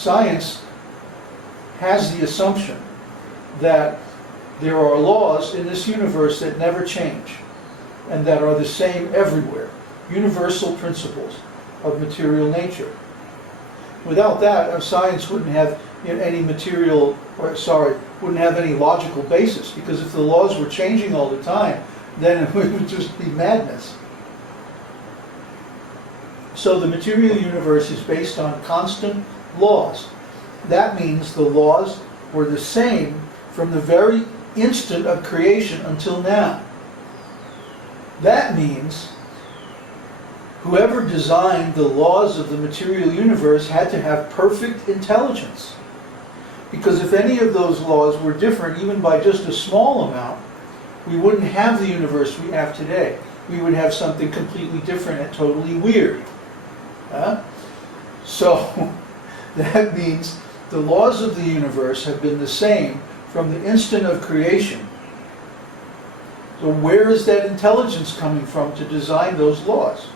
Science has the assumption that there are laws in this universe that never change and that are the same everywhere. Universal principles of material nature. Without that, science wouldn't have any wouldn't have any logical basis, because if the laws were changing all the time, then it would just be madness. So the material universe is based on constant laws. That means the laws were the same from the very instant of creation until now. That means whoever designed the laws of the material universe had to have perfect intelligence. Because if any of those laws were different, even by just a small amount, we wouldn't have the universe we have today. We would have something completely different and totally weird. So that means the laws of the universe have been the same from the instant of creation. So where is that intelligence coming from to design those laws?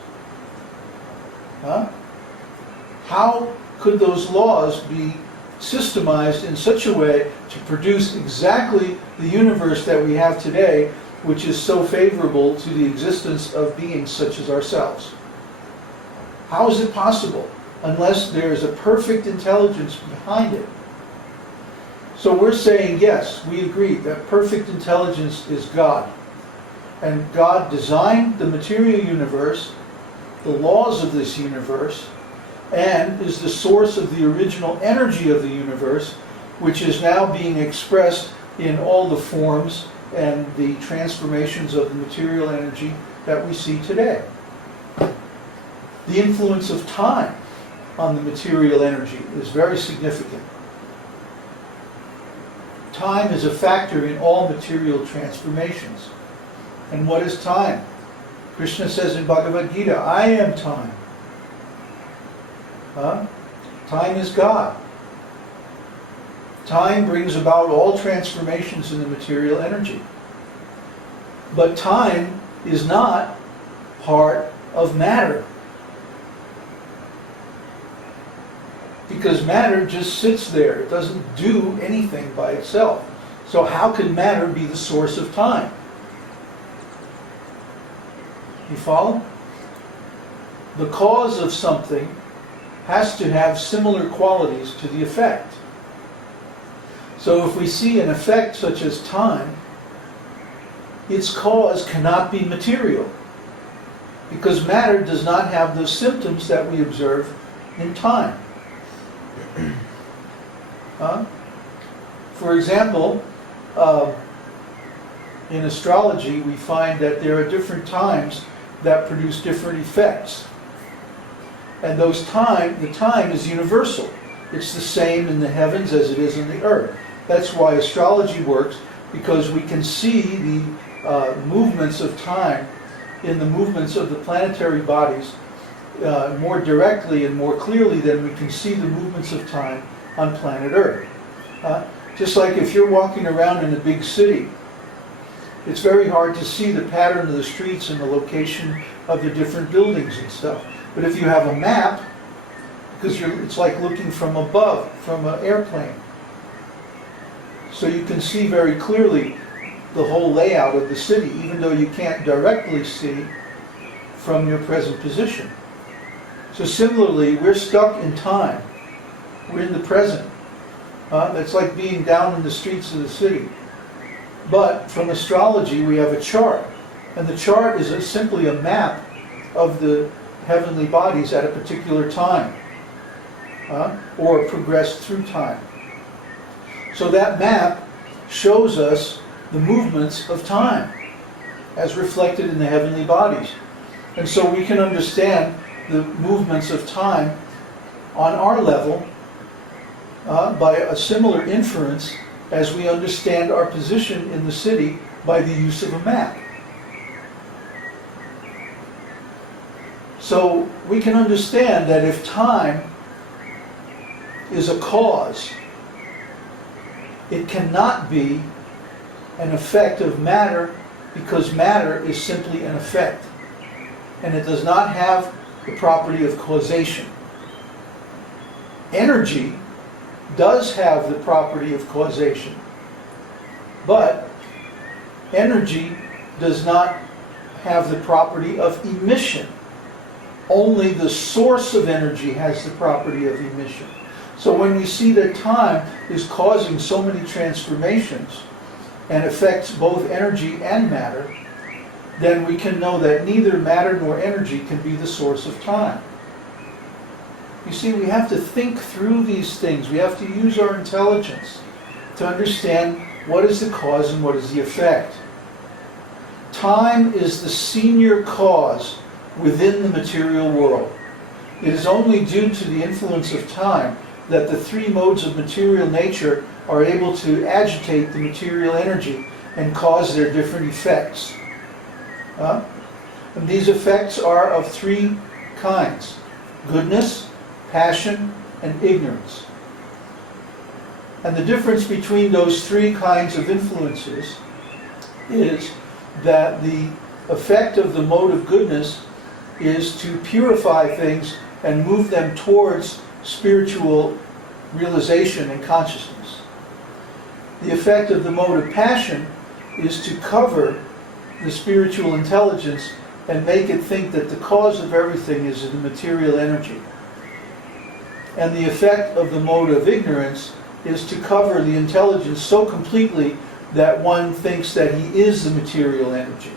How could those laws be systemized in such a way to produce exactly the universe that we have today, which is so favorable to the existence of beings such as ourselves? How is it possible unless there is a perfect intelligence behind it? So we're saying, yes, we agree that perfect intelligence is God. And God designed the material universe, the laws of this universe, and is the source of the original energy of the universe, which is now being expressed in all the forms and the transformations of the material energy that we see today. The influence of time on the material energy is very significant. Time is a factor in all material transformations. And what is time? Krishna says in Bhagavad Gita, I am time. Time is God. Time brings about all transformations in the material energy. But time is not part of matter. Because matter just sits there. It doesn't do anything by itself. So how can matter be the source of time? You follow? The cause of something has to have similar qualities to the effect. So if we see an effect such as time, its cause cannot be material, because matter does not have those symptoms that we observe in time. For example, in astrology we find that there are different times that produce different effects. And the time is universal. It's the same in the heavens as it is in the earth. That's why astrology works, because we can see the movements of time in the movements of the planetary bodies more directly and more clearly than we can see the movements of time on planet Earth. Just like if you're walking around in a big city, it's very hard to see the pattern of the streets and the location of the different buildings and stuff. But if you have a map, because it's like looking from above, from an airplane. So you can see very clearly the whole layout of the city, even though you can't directly see from your present position. So similarly, we're stuck in time. We're in the present. That's like being down in the streets of the city. But from astrology, we have a chart. And the chart is simply a map of the heavenly bodies at a particular time, or progressed through time. So that map shows us the movements of time as reflected in the heavenly bodies. And so we can understand the movements of time on our level by a similar inference as we understand our position in the city by the use of a map. So we can understand that if time is a cause, it cannot be an effect of matter, because matter is simply an effect. And it does not have the property of causation. Energy does have the property of causation. But energy does not have the property of emission. Only the source of energy has the property of emission. So when we see that time is causing so many transformations and affects both energy and matter, then we can know that neither matter nor energy can be the source of time. You see, we have to think through these things. We have to use our intelligence to understand what is the cause and what is the effect. Time is the senior cause within the material world. It is only due to the influence of time that the three modes of material nature are able to agitate the material energy and cause their different effects. And these effects are of three kinds: goodness, passion, and ignorance. And the difference between those three kinds of influences is that the effect of the mode of goodness is to purify things and move them towards spiritual realization and consciousness. The effect of the mode of passion is to cover the spiritual intelligence and make it think that the cause of everything is the material energy. And the effect of the mode of ignorance is to cover the intelligence so completely that one thinks that he is the material energy.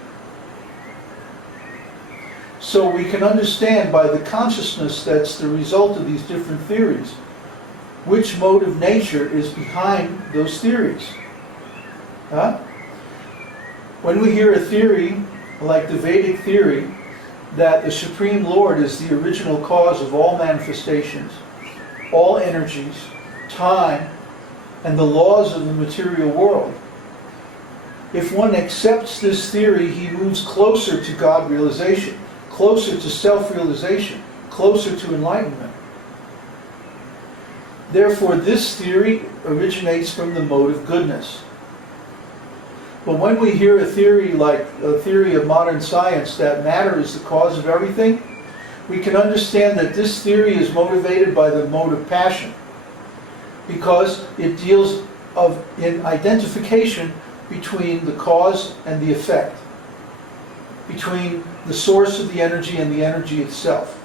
So we can understand by the consciousness that's the result of these different theories which mode of nature is behind those theories. When we hear a theory like the Vedic theory that the Supreme Lord is the original cause of all manifestations, all energies, time, and the laws of the material world, if one accepts this theory, he moves closer to God realization, closer to self-realization, closer to enlightenment. Therefore, this theory originates from the mode of goodness. But when we hear a theory like a theory of modern science that matter is the cause of everything, we can understand that this theory is motivated by the mode of passion, because it deals in identification between the cause and the effect, between the source of the energy and the energy itself.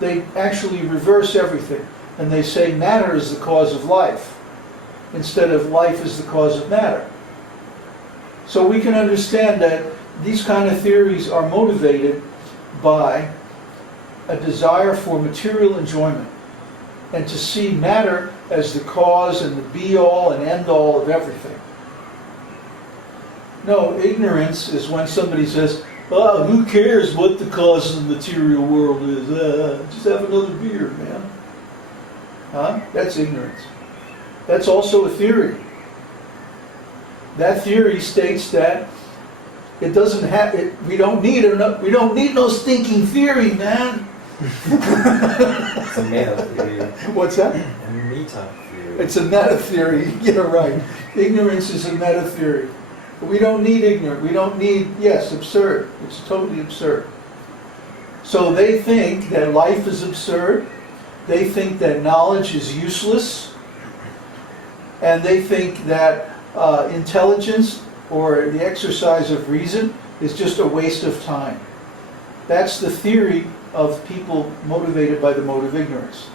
They actually reverse everything, and they say matter is the cause of life, instead of life is the cause of matter. So we can understand that these kind of theories are motivated by a desire for material enjoyment, and to see matter as the cause and the be-all and end-all of everything. No, ignorance is when somebody says, "Oh, who cares what the cause of the material world is? Just have another beer, man." That's ignorance. That's also a theory. That theory states that it doesn't have it. We don't need no stinking theory, man. It's a meta theory. What's that? A meta theory. It's a meta theory. You're right. Ignorance is a meta theory. We don't need ignorant. We don't need, yes, absurd. It's totally absurd. So they think that life is absurd. They think that knowledge is useless. And they think that intelligence or the exercise of reason is just a waste of time. That's the theory of people motivated by the mode of ignorance.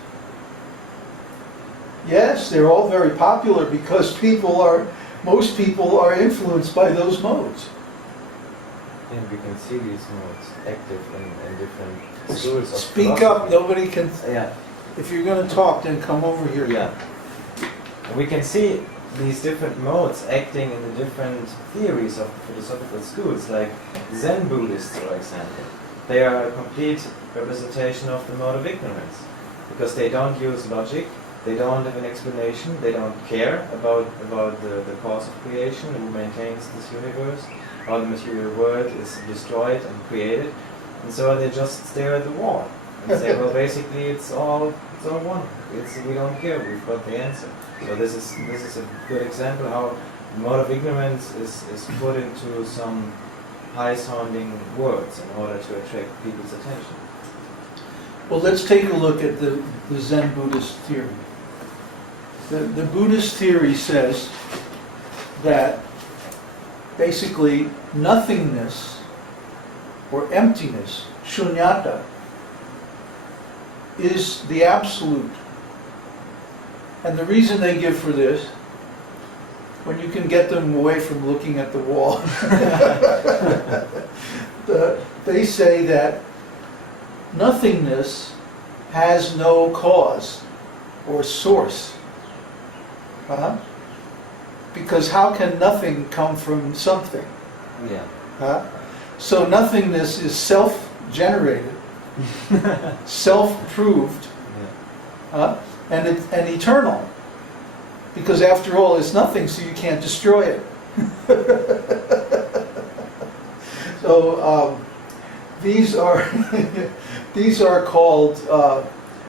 Yes, they're all very popular because most people are influenced by those modes. And we can see these modes active in different schools of Speak philosophy. up, nobody can. Yeah. If you're going to talk, then come over here. Yeah. And we can see these different modes acting in the different theories of philosophical schools, like Zen Buddhists, for example. They are a complete representation of the mode of ignorance, because they don't use logic, they don't have an explanation, they don't care about the cause of creation, who maintains this universe, how the material world is destroyed and created, and so they just stare at the wall and say, well, basically it's all one. We don't care. We've got the answer. So this is a good example how the mode of ignorance is put into some high-sounding words in order to attract people's attention. Well, let's take a look at the Zen Buddhist theory. The Buddhist theory says that basically nothingness or emptiness, shunyata, is the absolute. And the reason they give for this, when you can get them away from looking at the wall, they say that nothingness has no cause or source. Because how can nothing come from something? Yeah. So nothingness is self-generated, self-proved, and eternal. Because after all, it's nothing, so you can't destroy it. So these are these are called